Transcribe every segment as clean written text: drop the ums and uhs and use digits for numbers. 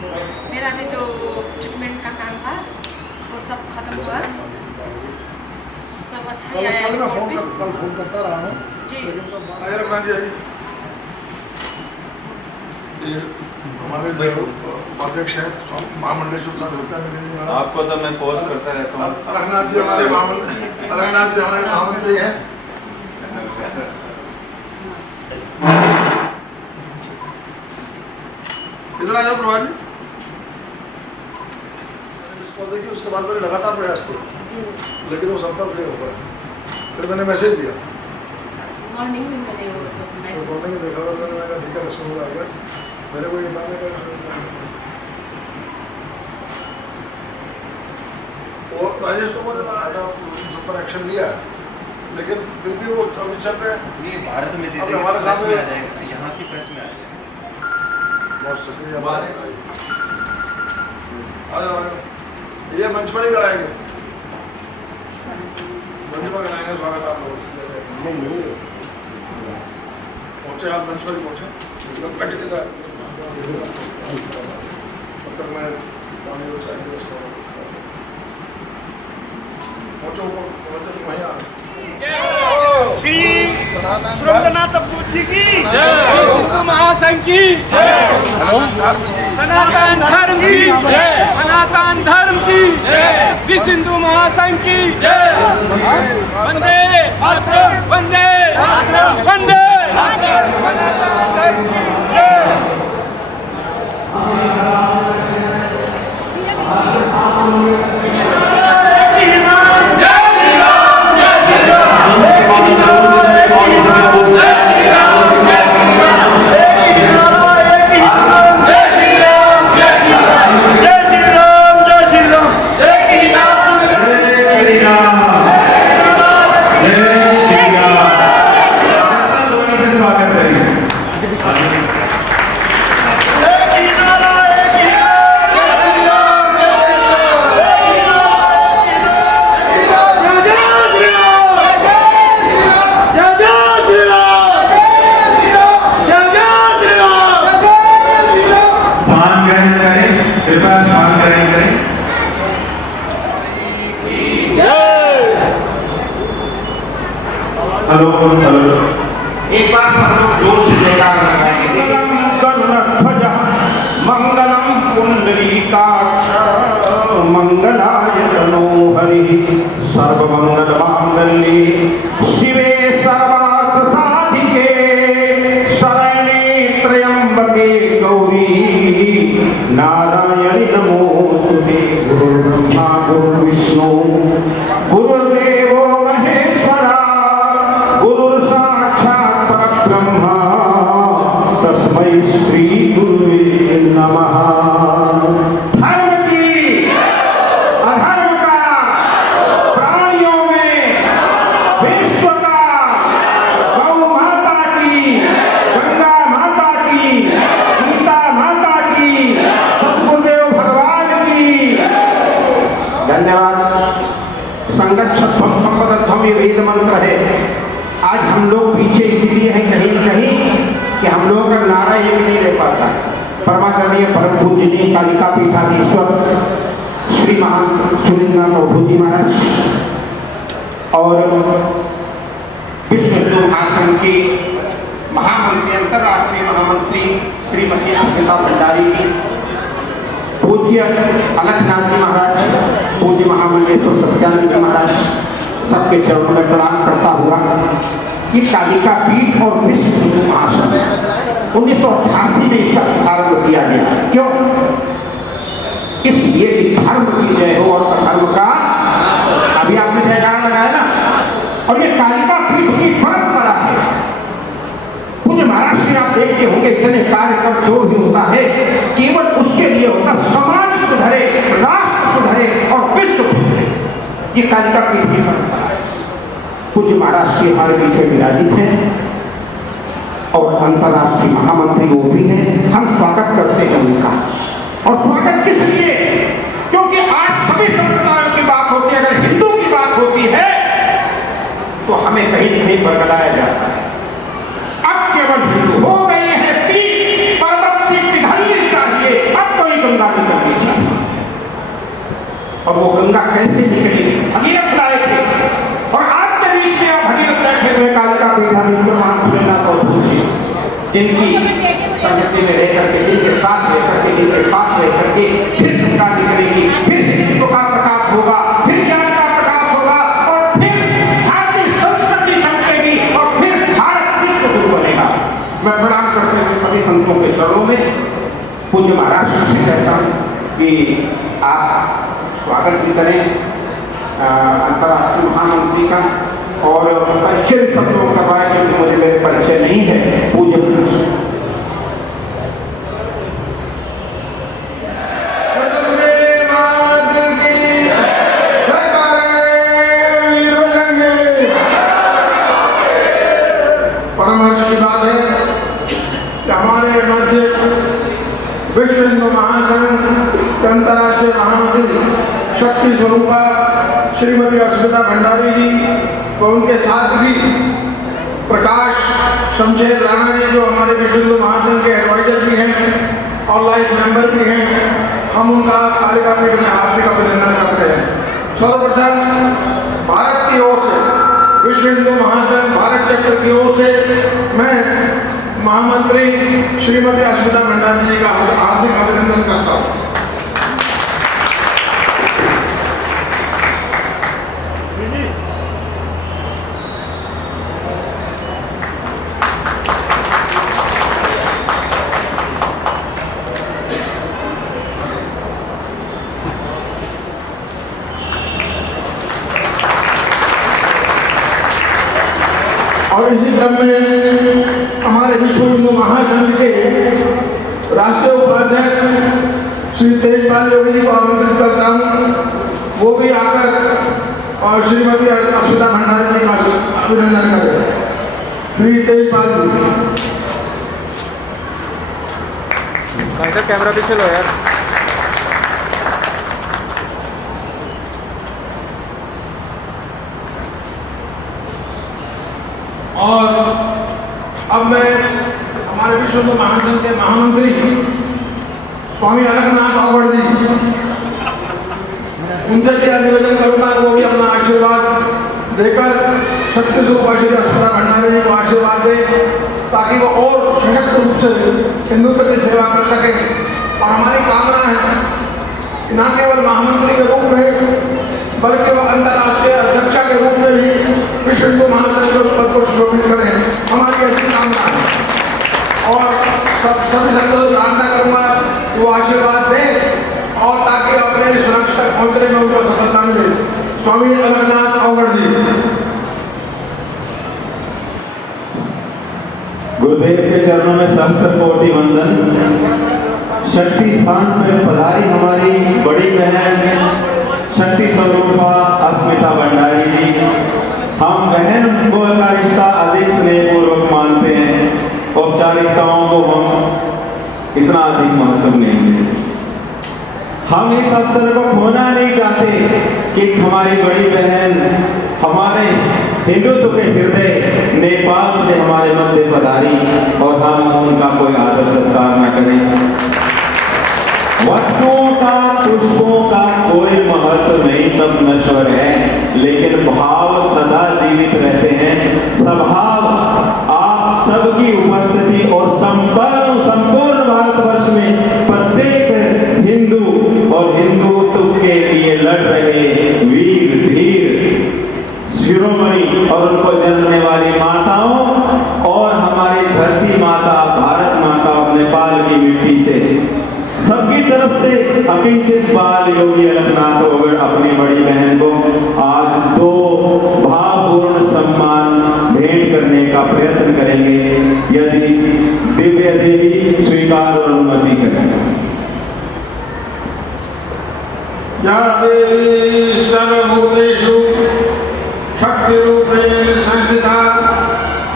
मेरा भी जो ट्रीटमेंट का काम था वो सब खत्म हुआ, सब अच्छा ही आया। कल फोन करता रहा हूँ जी। लेकिन तो बनाए रखना चाहिए। ये हमारे जो उपाध्यक्ष हैं महामंडलेश्वर साहब होता है, आपको तो मैं पोस्ट करता रहता हूँ। अलगनाथ जी हमारे महामंत्री हैं। इधर आ जाओ प्रभा जी। देखिए उसके बाद मैंने लगातार प्रयास किया लेकिन वो संपर्क नहीं हो पाया। फिर मैंने मैसेज दिया, मॉर्निंग में मैंने वो जो मैसेज मॉर्निंग में देखा हुआ था, मैंने ठीक है रेस्पॉन्स आ गया। मेरे को ये बताने का और राजेश को मुझे आया था, उस पर एक्शन लिया लेकिन फिर भी वो अभी चल रहे हैं। नहीं, भारत में अभी हमारे सामने आ जाएगा, यहाँ की प्रेस में आ जाएगा। बहुत शुक्रिया। ये मंच पर ही कराएंगे, मंच पर कराएंगे स्वागत आप लोगों से। पहुँचे आप मंच पर ही पहुँचे, कट के तब मैं पहुँचो ऊपर वहीं आ श्री रंगनाथ जी की हिंदू महासंघ की सनातन धर्म की सनातन धर्म की विश्व हिंदू महासंघ की वंदे मातरम वंदे वंदे सनातन धर्म की एक बार हम लोग जोर से जयकार लगाएंगे। गरुड़ध्वज मंगलम पुंडरीकाक्ष मंगलाय तनोहरि सर्वमंगल मांगल्ये शिवे सर्वार्थ साधिके शरण्ये त्र्यंबके गौरी नारायणि नमोस्तुते। गुरु ब्रह्मा गुरु विष्णु गुरुदेवो महेश्वरा ब्रह्मा तस्मै श्री गुरुवे नमः। धर्म की अधर्म का प्राणियों में विश्व का गौ माता की गंगा माता की गीता माता की सतगुरुदेव भगवान की धन्यवाद। संगच्छध्वं संवदध्वं ये वेद मंत्र है। आज हम लोग पीछे इसलिए हैं कहीं कहीं कि हम लोगों का नारा एक नहीं रह पाता। परमादरणीय परम पूजनीय कालिका पीठाधीश्वर श्री महान सुरेंद्रनाथ अवधूति महाराज और विश्व हिंदू महासंघ की महामंत्री अंतर्राष्ट्रीय महामंत्री श्रीमती अस्मिता भंडारी जी, पूज्य अलखनाथ जी महाराज, पूज्य महामंडलेश्वर सत्यानंद जी महाराज, सबके चरणों में प्रणाम करता हुआ ये कालिका पीठ और विश्व हिंदू महासंघ 1988 में इसका शुभारंभ किया गया। क्यों? इसलिए कि धर्म की जय हो और धर्म का अभी आपने जयकार लगाया ना। और ये कालिका पीठ की परंपरा है। पूज्य महाराज श्री आप देखते होंगे इतने कार्यक्रम जो भी होता है केवल उसके लिए होता, समाज सुधरे, राष्ट्र सुधरे और विश्व सुधरे। ये कालिका पीठ की परंपरा है। पूज्य महाराज श्री हमारे पीछे विराजित हैं और अंतर्राष्ट्रीय महामंत्री वो भी हैं। हम स्वागत करते हैं उनका। और स्वागत किस लिए? क्योंकि आज सभी संप्रदायों की बात होती है, अगर हिंदू की बात होती है तो हमें कहीं कहीं बरगलाया जाता है। अब केवल हिंदू हो गए हैं, पर्वत से पिघलनी चाहिए, अब कोई गंगा निकलनी चाहिए। और वो गंगा कैसे निकली, भगीरथ लाए थे। और आपके बीच में आप भगीरथ बैठे हुए कालिका पीठाधीश्वर महापुरुषों को पूछिए, जिनकी संगति में रहकर के, जिनके साथ रहकर के, जिनके पास रहकर के फिर गंगा निकलेगी, फिर हिंदुत्व का प्रकाश होगा, फिर ज्ञान का प्रकाश होगा, और फिर भारतीय संस्कृति चमकेगी, और फिर भारत विश्व गुरु बनेगा। मैं प्रणाम करते हुए सभी संतों के चरणों में पूज्य महाराज से कहता हूँ कि आप स्वागत भी करें अंतर्राष्ट्रीय महामंत्री का, और अच्छे शब्दों करवाए क्योंकि मुझे मेरे परिचय नहीं है। पूज्य परमहर्ष की बात है कि हमारे मध्य विश्व हिंदू महासंघ के अंतर्राष्ट्रीय महामंत्री शक्ति स्वरूपा श्रीमती अस्मिता भंडारी जी व उनके साथ भी प्रकाश शमशेर राणा जी, जो हमारे विश्व हिंदू महासंघ के एडवाइजर भी हैं और लाइफ मेंबर भी हैं, हम उनका कालिका पीठ में हार्दिक अभिनंदन करते हैं। सर्वप्रथम भारत की ओर से, विश्व हिंदू महासंघ भारत चक्र की ओर से मैं महामंत्री श्रीमती अस्मिता भंडारी जी का हार्दिक अभिनंदन करता हूँ। और इसी क्रम में हमारे विश्व हिंदू महासंघ के राष्ट्रीय उपाध्यक्ष श्री तेजपाल योगी जी को आमंत्रित करता हूँ, वो भी आकर और श्रीमती अस्मिता भंडारी जी का अभिनंदन करें। श्री तेजपाल जी। कैमरा भी चलो यार। और अब मैं हमारे विश्व हिंदू महासंघ के महामंत्री स्वामी अलकनाथ औगड़ जी, उनसे भी निवेदन करूंगा वो भी अपना आशीर्वाद देकर शक्ति स्वरूपा श्री अस्मिता भंडारी जी को आशीर्वाद दें, ताकि वो और सशक्त रूप से हिंदुत्व की सेवा कर सकें। और हमारी कामना है कि न केवल महामंत्री के रूप में बल्कि वो अंतर्राष्ट्रीय अध्यक्षा के रूप में भी विश्व हिंदू महासंघ के उस पद को सुशोभित करें, हमारी ऐसी कामना है। और सभी संतों से प्रार्थना करूंगा कि वो आशीर्वाद दें और ताकि अपने सुरक्षा तक पहुंचने में उनको सफलता मिले। स्वामी अलकनाथ औगड़ जी। गुरुदेव के चरणों में सहस्त्र कोटि वंदन। शक्ति स्थान पर पधारी हमारी बड़ी बहन शक्ति स्वरूपा अस्मिता भंडारी जी, हम बहन को का रिश्ता अधिक स्नेहपूर्वक मानते हैं, औपचारिकताओं को हम इतना अधिक महत्व नहीं देते। हम इस अवसर को खोना नहीं चाहते कि हमारी बड़ी बहन हमारे हिंदुत्व के हृदय नेपाल से हमारे मध्य पधारी और हम उनका कोई आदर सत्कार न करें। वस्तुओं का, पुष्पों का कोई महत्व नहीं, सब नश्वर है, लेकिन भाव सदा जीवित रहते हैं। स्वभाव आप सबकी उपस्थिति और संपूर्ण भारतवर्ष में प्रत्येक हिंदू और हिंदुत्व के लिए लड़ रहे वीर धीर शिरोमणि और उनको जन्मने वाली माताओं और हमारी धरती माता भारत माता और नेपाल की मिट्टी से सबकी तरफ से अकिंचित बाल योगी अलकनाथ औगड़ अपनी बड़ी बहन को आज 2 भावपूर्ण सम्मान भेंट करने का प्रयत्न करेंगे, यदि दिव्य देवी स्वीकार और अनुमति करें। या देवी सर्वभूतेषु शक्तिरूपेण संस्थिता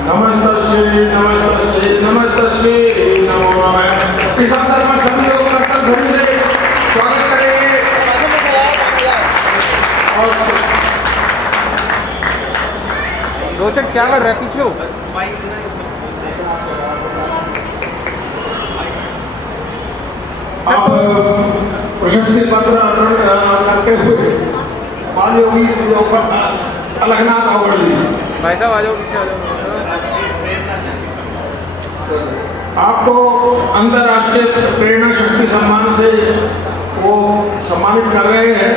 नमस्तस्यै नमस्तस्यै नमस्तस्यै नमो नमः। इस अवसर पर सभी लोग कर्तव्य ध्वनि से स्वागत करेंगे। और रोचक क्या कर रहा है पीछे? अब प्रशस्ति पत्र अर्पण करते हुए बाल योगी अलखनाथ अवगढ़ जी। भाई साहब आ जाओ, पीछे आ जाओ। आपको अंतर्राष्ट्रीय प्रेरणा शक्ति सम्मान से वो सम्मानित कर रहे हैं,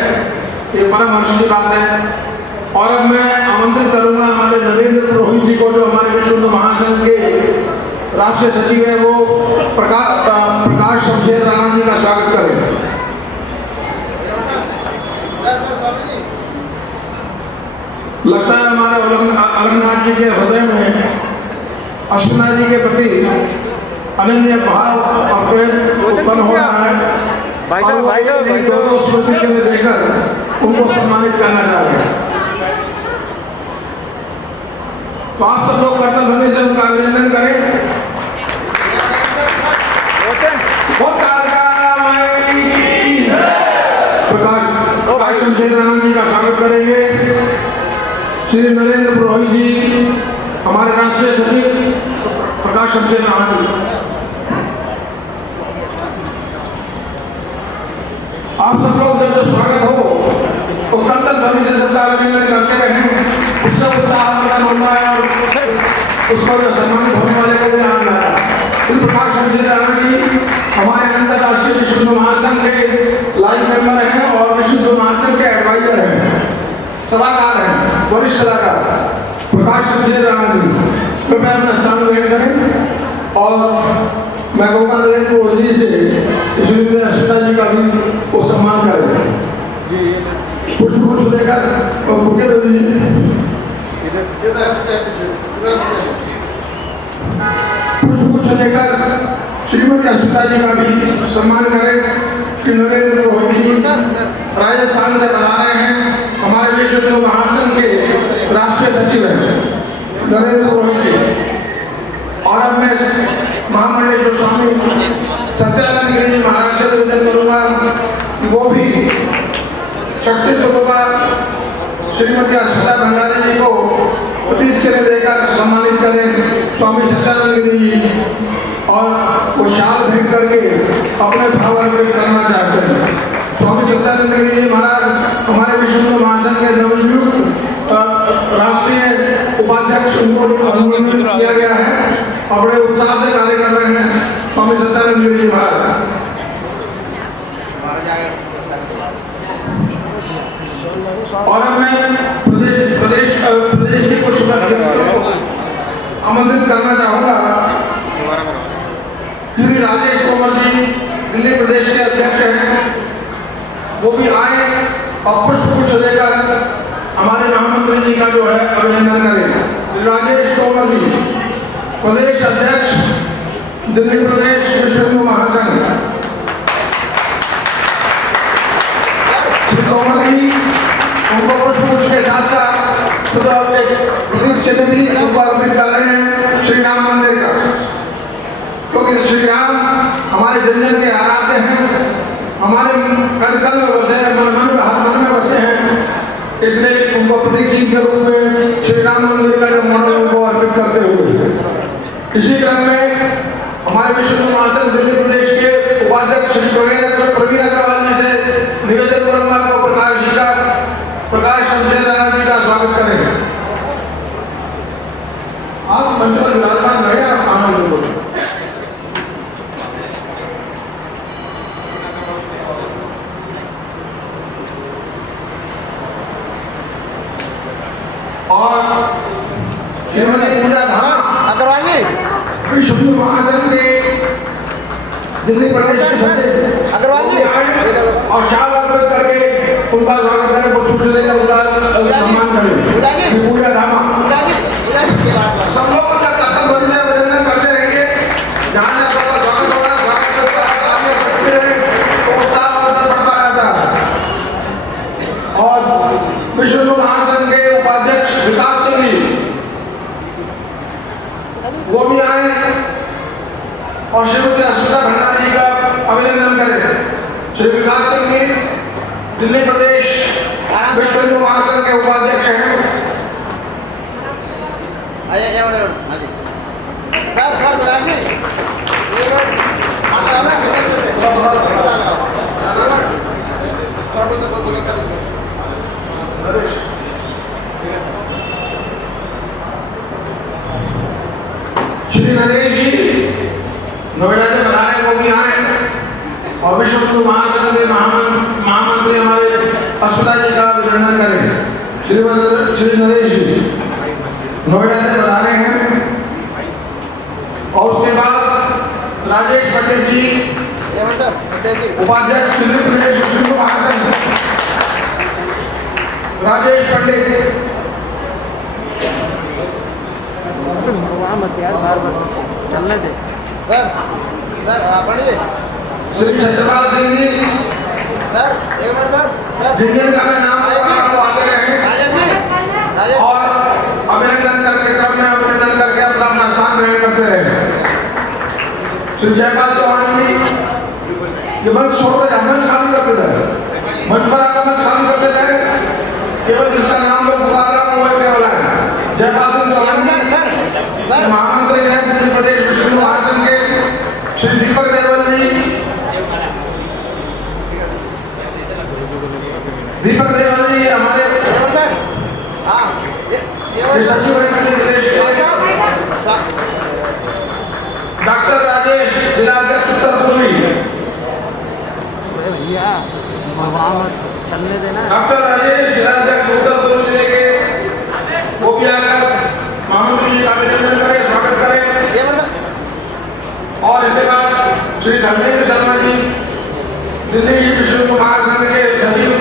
ये परम हर्ष की बात है। और अब मैं आमंत्रित करूंगा हमारे नरेंद्र पुरोहित जी को, जो हमारे विश्व हिंदू महासंघ के राष्ट्रीय सचिव है, वो प्रकाश शमशेर राणा जी का स्वागत करें। लगता है हमारे अलखनाथ जी के हृदय में अश्विना जी के प्रति अनन्य भाव और प्रेम उत्पन्न हो रहा है और वो एक दो स्मृति के लिए देकर उनको सम्मानित करना चाह रहे हैं। तो आप सब लोग करतल ध्वनि से उनका अभिनंदन करें। प्रकाश शमशेर राणा जी का स्वागत करेंगे। श्री नरेंद्र पुरोहित जी, हमारे राष्ट्रीय सचिव प्रकाश शमशेर राणा जी। आप सब लोग जब स्वागत हो तो करतल ध्वनि से सबका अभिनंदन करते रहें। उससे उत्साह होता है और उसको जो सम्मानित होने वाले को भी आनंद आता है। प्रकाश शमशेर राणा जी हमारे अंतर्राष्ट्रीय विश्व हिंदू महासंघ के लाइव मेंबर हैं और विश्व हिंदू महासंघ के एडवाइजर हैं, सलाहकार हैं, वरिष्ठ सलाहकार प्रकाश शमशेर राणा जी। कृपया अपना स्थान ग्रहण करें और मैं कहूँगा नरेंद्र पुरोहित जी से इसलिए अश्विता जी का भी वो सम्मान करें। पुष्प गुच्छ देकर और बुके दे दीजिए। पुष्प गुच्छ देकर श्रीमती अश्विता जी का भी सम्मान करें कि नरेंद्र पुरोहित जी राजस्थान से बना रहे हैं, हमारे विश्व हिंदू महासंघ के राष्ट्रीय सचिव हैं नरेंद्र पुरोहित जी। और अब मैं महामंडलेश्वर स्वामी सत्यानंद गिरी जी महाराज से निवेदन करूंगा कि वो भी शक्ति स्वरूपा श्रीमती अश्विता भंडारी जी को प्रतीक चिन्ह देकर सम्मानित करें। स्वामी सत्यानंद गिरी जी और वो शाल भेंट करके अपने भाव अर्पित करना चाहते हैं। स्वामी सत्यानंद गिरी जी महाराज हमारे विश्व हिंदू महासंघ के नवनियुक्त राष्ट्रीय उपाध्यक्ष, उनको अनुमोदित किया गया है और बड़े उत्साह से कार्य कर रहे हैं स्वामी सत्यानंद गिरी जी महाराज। और अब मैं प्रदेश के कुछ आमंत्रित करना चाहूँगा। श्री राजेश तोमर जी दिल्ली प्रदेश के अध्यक्ष हैं, वो भी आए और पुष्प गुच्छ देकर हमारे महामंत्री जी का जो है अभिनंदन करें। श्री राजेश तोमर जी प्रदेश अध्यक्ष दिल्ली प्रदेश विश्व हिंदू महासंघ। श्री तोमर जी उनको पुष्प गुच्छ के साथ साथ प्रतीक चिन्ह भी उनको अर्पित कर रहे हैं श्री राम मंदिर का, क्योंकि श्री राम हमारे जन के आराध्य हैं, हमारे कल में बसे हैं, मन में बसे हैं, इसलिए उनको प्रतीक चिन्ह के रूप में श्री राम मंदिर का जो मॉडल उनको अर्पित करते हुए इसी क्रम में हमारे विश्व हिंदू महासंघ दिल्ली प्रदेश के उपाध्यक्ष श्री प्रवीण अग्रवाल जी से निवेदन करूंगा तो प्रकाश शमशेर राणा जी का स्वागत करें। आप मंच पर विराजमान रहे, आप आनंद लो। और श्रीमती पूजा धाम अग्रवाल जी विश्व हिंदू महासंघ के दिल्ली प्रदेश के सचिव अग्रवाल जी और शाल अर्पित करके उनका स्वागत करें, पुष्प देकर उनका सम्मान करें। पूजा धामा सब लोग उनका करतल ध्वनि से अभिनंदन करते रहेंगे। जहाँ जहाँ सबका स्वागत होगा, स्वागत तो उत्साह बढ़ता रहता है। और विश्व हिंदू महासंघ के उपाध्यक्ष विकास सिंह जी वो भी आए और श्रीमती अश्विता भंडारी जी का अभिनंदन करें। श्री विकास सिंह जी दिल्ली प्रदेश विश्व हिंदू महासंघ के उपाध्यक्ष हैं। हिंदू महासंघ के महामंत्री हमारे अस्मिता जी का अभिनंदन करें। श्री नरेश जी नोएडा से पधारे हैं। और उसके बाद राजेश पंडित जी उपाध्यक्ष दिल्ली प्रदेश हिंदू महासंघ। राजेश पंडित श्री छत्रपाल सिंह जी जिनका मैं नाम वो आगे रहे और अभिनंदन करके क्रम में अभिनंदन करके अपना स्थान ग्रहण करते रहे। श्री जयपाल चौहान जी ये मंच छोड़ते जाए, मंच खाली करते जाए, मंच पर आकर मंच खाली करते जाए। केवल जिसका नाम लोग पुकार रहा हूँ वही केवल है जयपाल सिंह चौहान जी महामंत्री हैं दिल्ली प्रदेश हिंदू महासंघ के। श्री दीपक देवल जी हमारे सचिव हैं मध्य प्रदेश के। डॉक्टर राजेश जिलाध्यक्ष उत्तर पूर्वी। डॉक्टर राजेश जिलाध्यक्ष उत्तर पूर्वी जिले के, वो भी आकर महामंत्री जी का अभिनंदन करें, स्वागत करें। और इसके बाद श्री धर्मेंद्र शर्मा जी दिल्ली विश्व महासंघ के सचिव,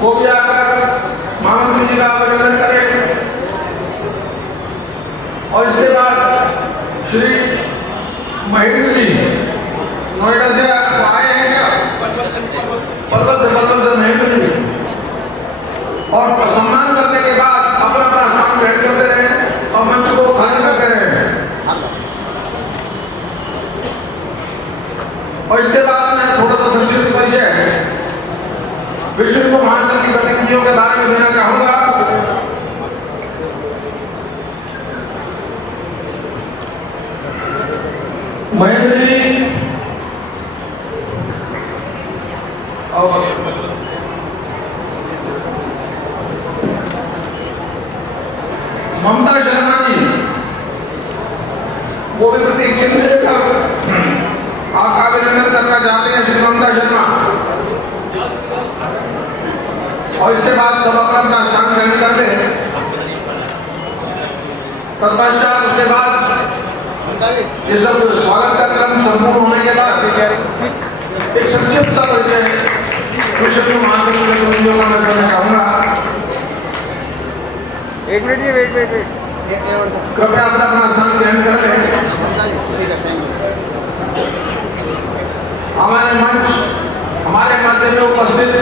वो भी आकर महामंत्री जी का अभिनंदन करें। और इसके बाद श्री महेंद्र जी नोएडा से आए हैं क्या, पलवल से महेंद्र जी। और सम्मान करने के बाद अपना अपना स्थान ग्रहण करते रहे और मंच को खाली करते रहे। और इसके बाद मैं थोड़ा सा संक्षिप्त परिचय विश्व हिंदू महासंघ की गतिविधियों के बारे में देना चाहूंगा। महेंद्र जी और ममता शर्मा जी वो भी प्रतीक चिन्ह लेकर आपका अभिनंदन करना चाहते हैं। श्री ममता शर्मा और इसके बाद सब अपना स्थान ग्रहण कर ले। तत्पश्चात उसके बाद ये सब स्वागत का क्रम संपूर्ण होने के बाद एक संक्षिप्त सा परिचय विश्व हिंदू महासंघ की गतिविधियों का मैं करना चाहूंगा। एक मिनट ये वेट कृपया अपना स्थान ग्रहण कर रहे। हमारे मंच हमारे मध्य में उपस्थित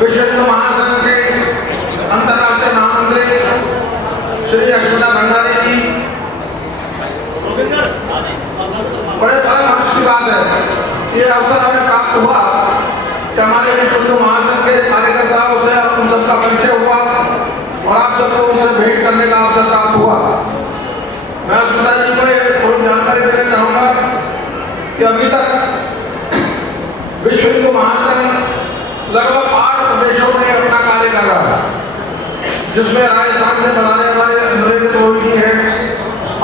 विश्व हिंदू महासंघ के अंतर्राष्ट्रीय महामंत्री श्री अस्मिता भंडारी जी, बड़े बड़े हर्ष की बात है ये अवसर हमें प्राप्त हुआ कि हमारे विश्व हिंदू महासंघ के कार्यकर्ताओं से उन सबका परिचय हुआ और आप सबको उनसे भेंट करने का अवसर प्राप्त हुआ। मैं अस्मिता जी को थोड़ी जानकारी देना चाहूंगा कि अभी तक विश्व हिंदू महासंघ लगभग 8 प्रदेशों में अपना कार्य कर रहा है, जिसमें राजस्थान से बनाने हमारे नरेंद्र मोदी जी हैं,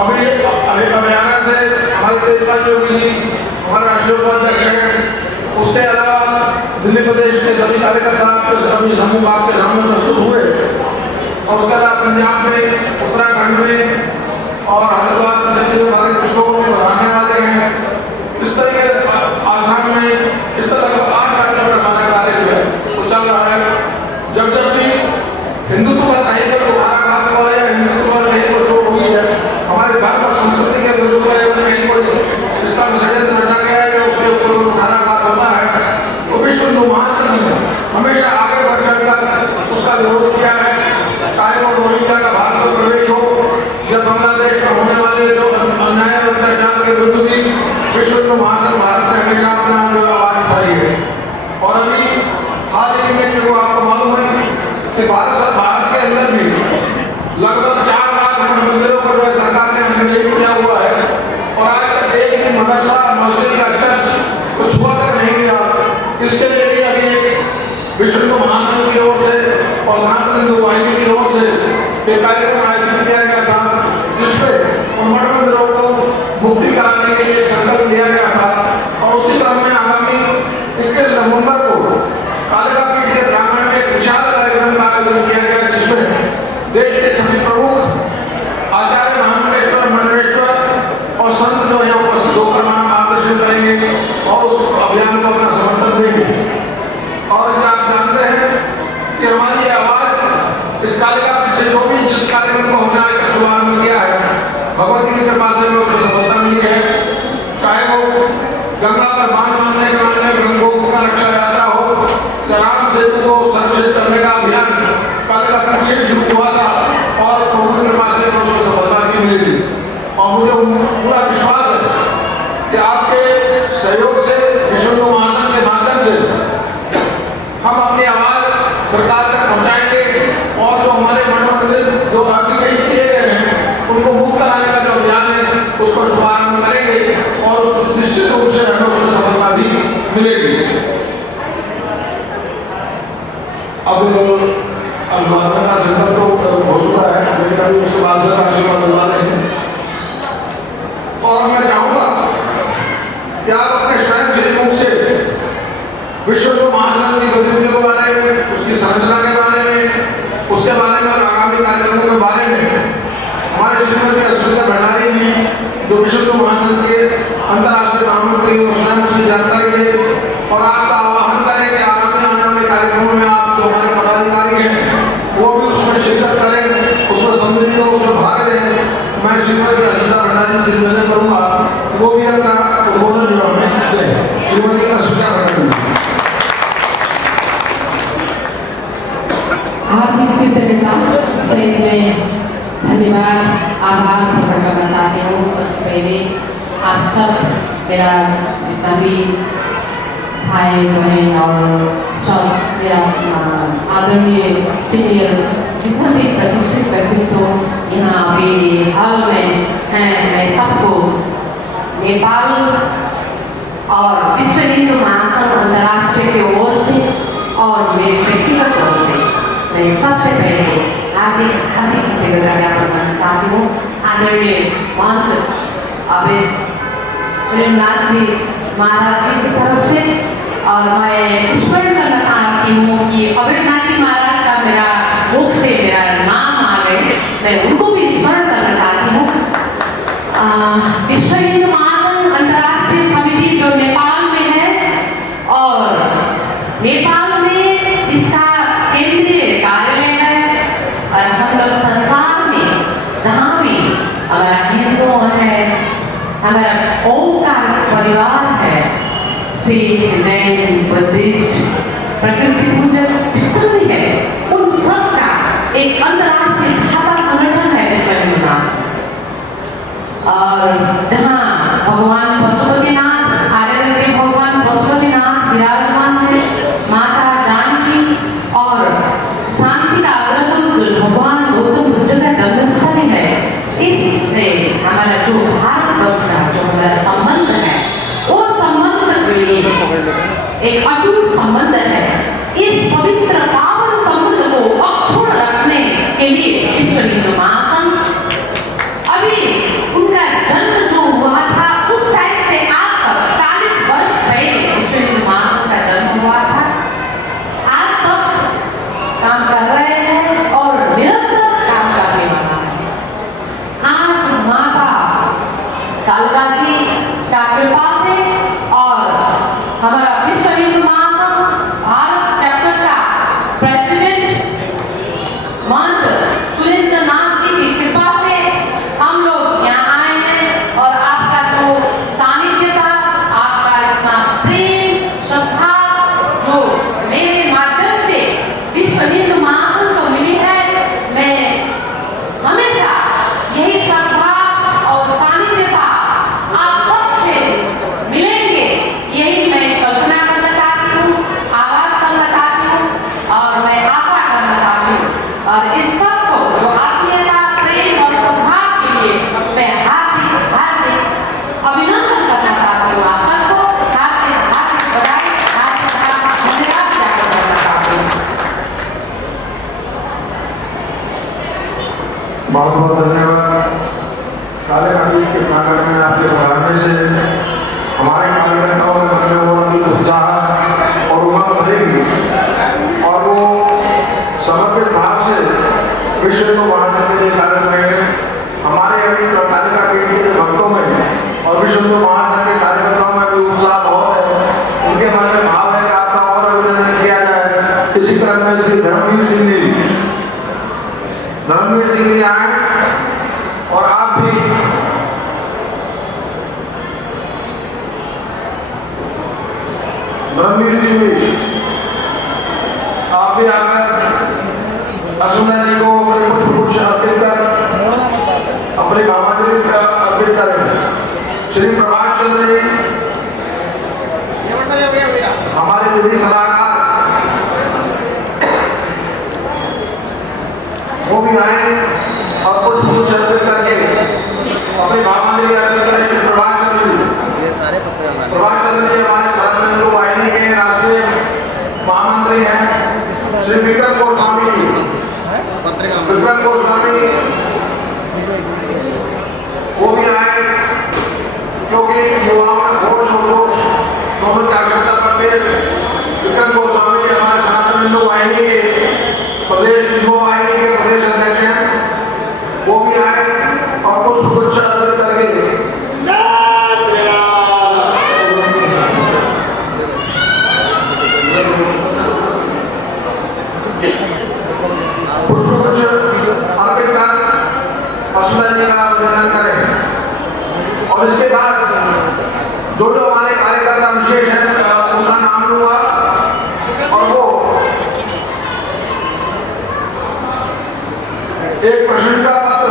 अभी हरियाणा से हमारे तेजपाल योगी जी हमारे राष्ट्रीय उपाध्यक्ष हैं। उसके अलावा दिल्ली प्रदेश के सभी कार्यकर्ता सभी समूह आपके सामने प्रस्तुत हुए। और उसके अलावा पंजाब में, उत्तराखंड में और हरिद्वार में जो हमारे पुष्पों को बढ़ाने वाले हैं, इस तरीके आसाम में इस तरह का 8 राज्यों में हमारा कार्य जो है वो चल रहा है। जब जब भी हिंदुत्व का कहीं पर कुठाराघात हुआ या हिंदुत्व पर कहीं पर चोट हुई है, हमारे धर्म और संस्कृति के विरुद्ध कहीं कोई इस तरह षड्यंत्र रचा गया है या उसके ऊपर कुठाराघात होता है, तो विश्व हिंदू महासंघ ने हमेशा आगे बढ़ चढ़कर उसका विरोध किया है। चाहे वो रोहिंग्या का भारत में प्रवेश हो या बांग्लादेश में होने वाले जो अन्याय और अत्याचार के विरुद्ध भी विश्व हिंदू महासंघ भारत ने हमेशा अपना आवाज उठाई है। और अभी हाल ही में जो आपको मालूम है कि भारत के अंदर भी लगभग 4 लाख मंदिरों को जो है सरकार ने अनुमोदित किया हुआ है और आज तक एक भी मदरसा मस्जिद का चर्च कुछ हुआ तक नहीं गया। इसके लिए भी अभी एक विश्व हिंदू महासंघ की ओर से और सनातन हिंदू वाहिनी की ओर से एक कार्यक्रम आयोजित किया गया था, जिसपे उन मठ मंदिरों को मुक्ति कराने के लिए देश के सभी प्रमुख आचार्य महामंडलेश्वर मंडलेश्वर और संत जो है उपस्थित होकर हमारा मार्गदर्शन करेंगे और उस अभियान को अपना समर्थन देंगे। और आप जानते हैं कि हमारी आवाज इस कालिका पीछे जो भी जिस कार्यक्रम को होने आकर शुभारंभ किया है, भगवती की कृपा से उसको सफलता मिली है। चाहे वो गंगा पर बांध बांधने के मामले में गंगों का रक्षा यात्रा हो, राम सेतु को संरक्षित करने का अभियान कालिका पीछे शुरू हुआ था और प्रभु की कृपा से उसको सफलता भी मिली थी। और मुझे पूरा विश्वास है कि आपके सहयोग से विश्व हिंदू महासंघ के माध्यम से हम अपनी आवाज सरकार तक पहुंचाएंगे और जो हमारे मठ मंदिर जो आर्टिकल किए गए हैं उनको मुक्त कराने का जो अभियान है उसको शुभारंभ करेंगे और निश्चित रूप से हमें उसमें सफलता भी मिलेगी। अब अभिवादन का संकल्प तो हो चुका है, लेकिन अभी उसके बाद आशीर्वाद दिलवा देंगे। और मैं चाहूंगा कि आप अपने स्वयं श्रीमुख से विश्व हिंदू महासंघ की गतिविधियों के बारे में, उसकी संरचना के बारे में, उसके बारे में और आगामी कार्यक्रमों के बारे में हमारे श्रीमती अस्मिता भंडारी जी जो विश्व हिंदू महासंघ के अंतर्राष्ट्रीय महामंत्री और स्वयं उसकी जानकारी दें और आपका आह्वान करें कि आगामी आने वाले कार्यक्रमों में आप जो हमारे पदाधिकारी हैं वो भी उसमें शिरकत करें, उसमें सम्मिलित हो, उसमें भाग लें। मैं श्रीमती अस्मिता भंडारी से निवेदन करूँगा वो भी अपना उद्बोधन जो हमें दें। श्रीमती अस्मिता भंडारी हार्दिक कृतज्ञता सहित में धन्यवाद आभार प्रकट करना चाहती हूँ। सबसे पहले आप सब मेरा जितना भी भाई बहन और सब मेरा आदरणीय सीनियर जितना भी प्रतिष्ठित व्यक्तित्व यहाँ पे हाल में हैं, मैं सबको नेपाल और विश्व हिंदू महासंघ अंतर्राष्ट्रीय की ओर से और मेरे व्यक्तिगत ओर से मैं सबसे पहले हार्दिक कृतज्ञता ज्ञापन करना चाहती हूँ। आदरणीय महंत अवैध सुरेंद्रनाथ जी महाराज जी की तरफ से। और मैं स्मरण करना चाहती हूँ कि अवैधनाथ जी महाराज का मेरा मुख से मेरा नाम आ गए, मैं उनको भी स्मरण करना चाहती हूँ। विश्व हिंदू महासंघ अंतर्राष्ट्रीय समिति जो नेपाल में है और नेपाल में इसका केंद्रीय कार्यालय है और हम लोग संसार में जहाँ भी हमारा हिंदू है, हमारा ओंकार परिवार है, सिख जैन बुद्धिस्ट प्रकृति पूजक जितना भी है उन सब का एक अंतर्राष्ट्रीय छापा संगठन है विश्व हिंदू महासंघ। और जहाँ भगवान पशुपतिनाथ आर्यदेव भगवान पशुपतिनाथ विराजमान है, माता जानकी और शांति का अग्रदूत भगवान गौतम बुद्ध का जन्मस्थली है। इससे हमारा जो भारतवर्ष का जो हमारा संबंध है वो संबंध एक अटूट संबंध है। इस पवित्र पावन संबंध को अक्षुण्ण रखने के लिए विश्व हिंदू महासंघ अभी उनका जन्म जो हुआ था उस टाइम से आज तक 40 वर्ष पहले विश्व हिंदू महासंघ का जन्म हुआ था, आज तक काम कर रहे हैं और निरंतर काम करने वाला है। आज माता कालिका जी का कृपा से और हमारा विश्व हिंदू महासंघ भारत चैप्टर का प्रेसिडेंट महंत धर्मवीर सिंह जी, आप भी आकर असुंदर जी को अपने पुष्पगुच्छ अर्पित कर अपनी भावनाएं अर्पित करें। श्री प्रभाष चंद्र जी हमारे विधि सलाहकार वो भी आए और पुष्पगुच्छ अर्पित करके अपनी भावनाएं अर्पित करें। श्री प्रभाष चंद्र जी, प्रभाष चंद्र जी हमारे शरण वाहिनी के राष्ट्रीय महामंत्री हैं। श्री विक्रम गोस्वामी जी, विक्रम गोस्वामी वो भी आए क्योंकि युवाओं में घोष और जोश दोनों की आवश्यकता पड़ती है। विक्रम गोस्वामी जी हमारे सनातन हिंदू वाहिनी के प्रदेश युवा वाहिनी के प्रदेश अध्यक्ष हैं, वो भी आए और पुष्पगुच्छ अर्पित करके पुष्पगुच्छ अर्पित कर वसुंधरा जी का अभिनंदन करें। और इसके बाद जो हमारे कार्यकर्ता विशेष हैं उनका नाम लूंगा और वो एक प्रशंसा पत्र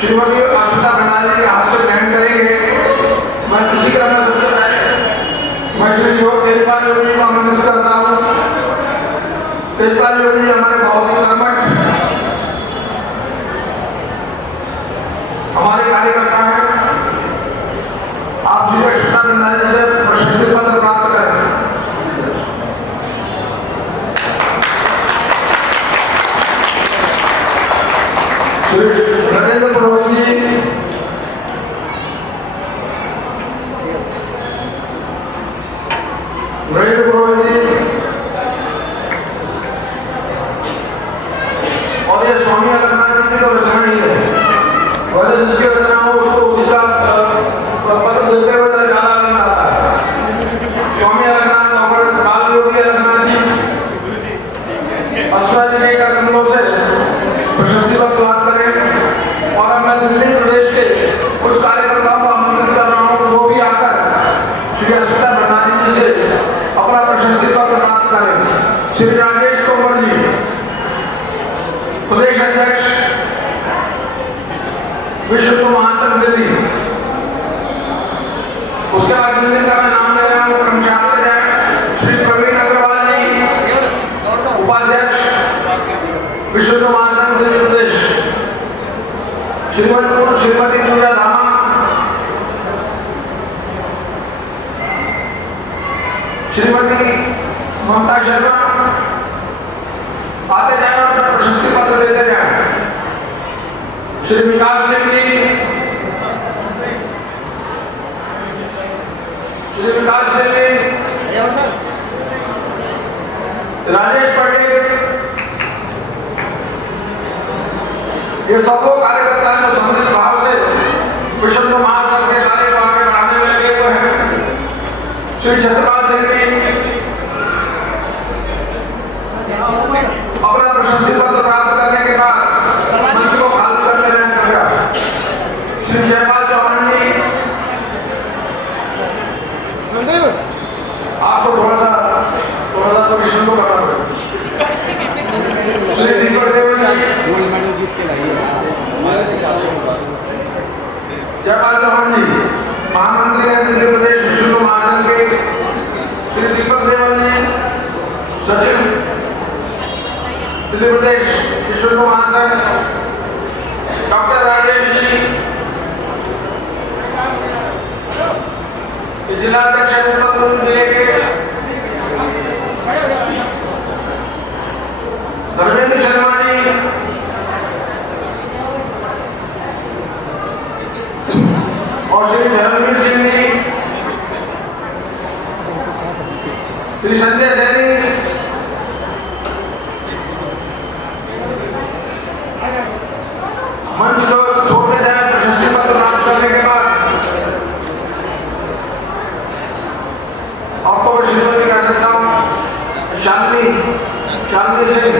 श्रीमती अश्विता भंडारी के हाथ से ग्रहण करेंगे। मैं इसी क्रम में सबसे पहले मैं श्री तेजपाल योगी जी को आमंत्रित करता हूँ। तेजपाल योगी जी हमारे बहुत ही कर्मठ हमारे कार्यकर्ता हैं। आप श्री अश्विता भंडारी से प्रशस्ति पत्र प्राप्त करें। नरेंद्र पुरोहित जी, नरेंद्र पुरोहित जी और ये स्वामी अगरनाथ जी की तो रचना ही है, और जिसकी रचना हो उसको उसी का पत्र देते हुए नजारा नहीं आता है। स्वामी अगरनाथ और बाल योगी अगरनाथ जी अश्विता जी के कदमों से प्रशस्ति पत्र प्राप्त करें। और मैं दिल्ली प्रदेश के कुछ कार्यकर्ताओं को आमंत्रित कर रहा हूँ, वो भी आकर श्री अश्विता भंडारी जी से अपना प्रशस्ति पत्र प्राप्त करें। श्री राजेश तोमर जी, प्रदेश अध्यक्ष विश्व हिंदू महासंघ दिल्ली। उसके बाद जिनका मैं नाम ले रहा हूँ क्रमशः ले जाए। श्री प्रवीण अग्रवाल जी, उपाध्यक्ष विश्व हिंदू महासंघ दिल्ली प्रदेश। श्रीमती पूजा धामा, श्रीमती ममता शर्मा आते जाए और अपना प्रशस्ति पत्र लेते जाए। श्री विकास सिंह जी, श्री विकास सिंह जी, राजेश पंडित, ये सब लोग कार्यकर्ता हैं जो समृद्ध भाव से विश्व हिंदू महासंघ के कार्य को आगे बढ़ाने में लगे हुए हैं। श्री छत्रपाल सिंह जी अपना प्रशस्ति पत्र प्राप्त करने के बाद मंच को खाली करते रहें। श्री जयपाल चौहान जी, आपको थोड़ा सा पोजिशन को करना पड़ेगा। श्री दीपक देवन जी, जयपाल चौहान जी महामंत्री हैं दिल्ली प्रदेश विश्व हिंदू महासंघ के। श्री दीपक देवन जी, सचिव दिल्ली प्रदेश विश्व हिंदू महासंघ। डॉक्टर राजेश जी, जिला अध्यक्ष है उत्तर पूर्व जिले के। धर्मेंद्र शर्मा जी, और श्री धर्मवीर सिंह जी, श्री संजय सैनी, मंच को छोड़ते जाए प्रशस्ति पत्र प्राप्त करने के बाद। आपको मैं श्रीमती कह सकता हूँ शालिनी सिंह,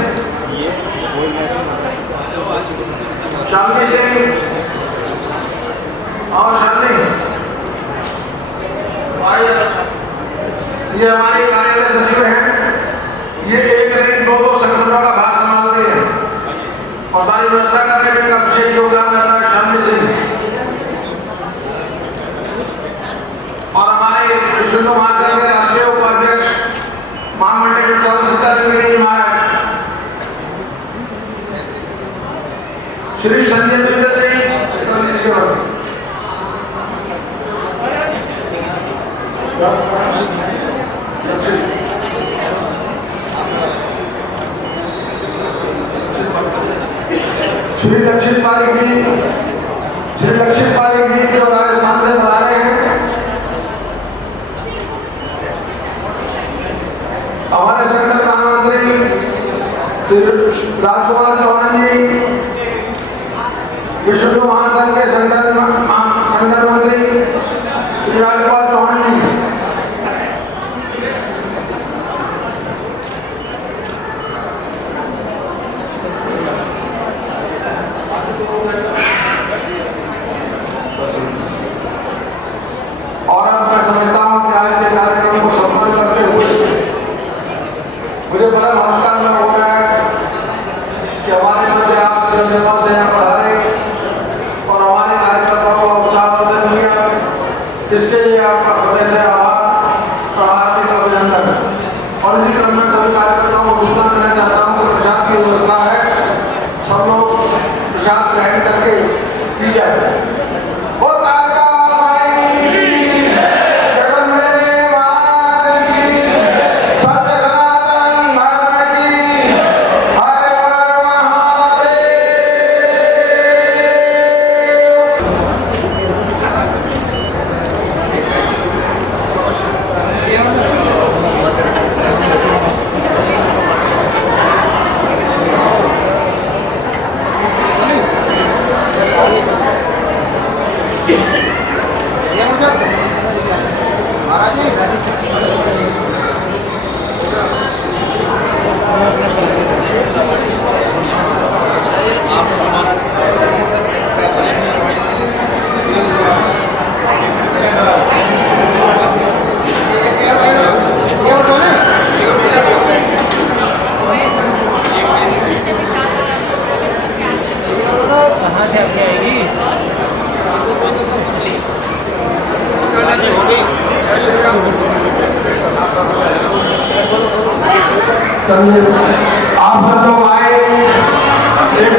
शालिनी सिंह और शालिनी ये हमारे कार्यालय सचिव हैं, ये एक दिन दो संगठनों का भार संभालते हैं और सारी व्यवस्था करने में इनका विशेष योगदान रहता है शर्मी सिंह। और हमारे विश्व महासंघ के राष्ट्रीय उपाध्यक्ष महामंडल सर्वसिद्धानंद जी महाराज, श्री संजय मित्तल जी, श्री लक्ष्मी पारिक जी, जो राजस्थान से बुला रहे हैं। हमारे संगठन महामंत्री राजकुमार चौहान जी, विश्व महासंघ के संगठन मंत्री श्री राजकुमार चौहान जी, और अब मैं समझता हूँ कि आज के कार्यक्रम को संपन्न करते हुए मुझे बड़ा नमस्कार में हो रहा है कि हमारे मध्य आप जनता से यहाँ पधारे और हमारे कार्यकर्ताओं का उत्साहवर्धन किया, जिसके लिए आपका हृदय से आभार और हार्दिक अभिनंदन। और इसी क्रम में सभी कार्यकर्ताओं को सूचना देना चाहता हूँ कि प्रसाद की व्यवस्था है, सब लोग प्रसाद ग्रहण करके दी जाए। और आप सब लोग आए, एक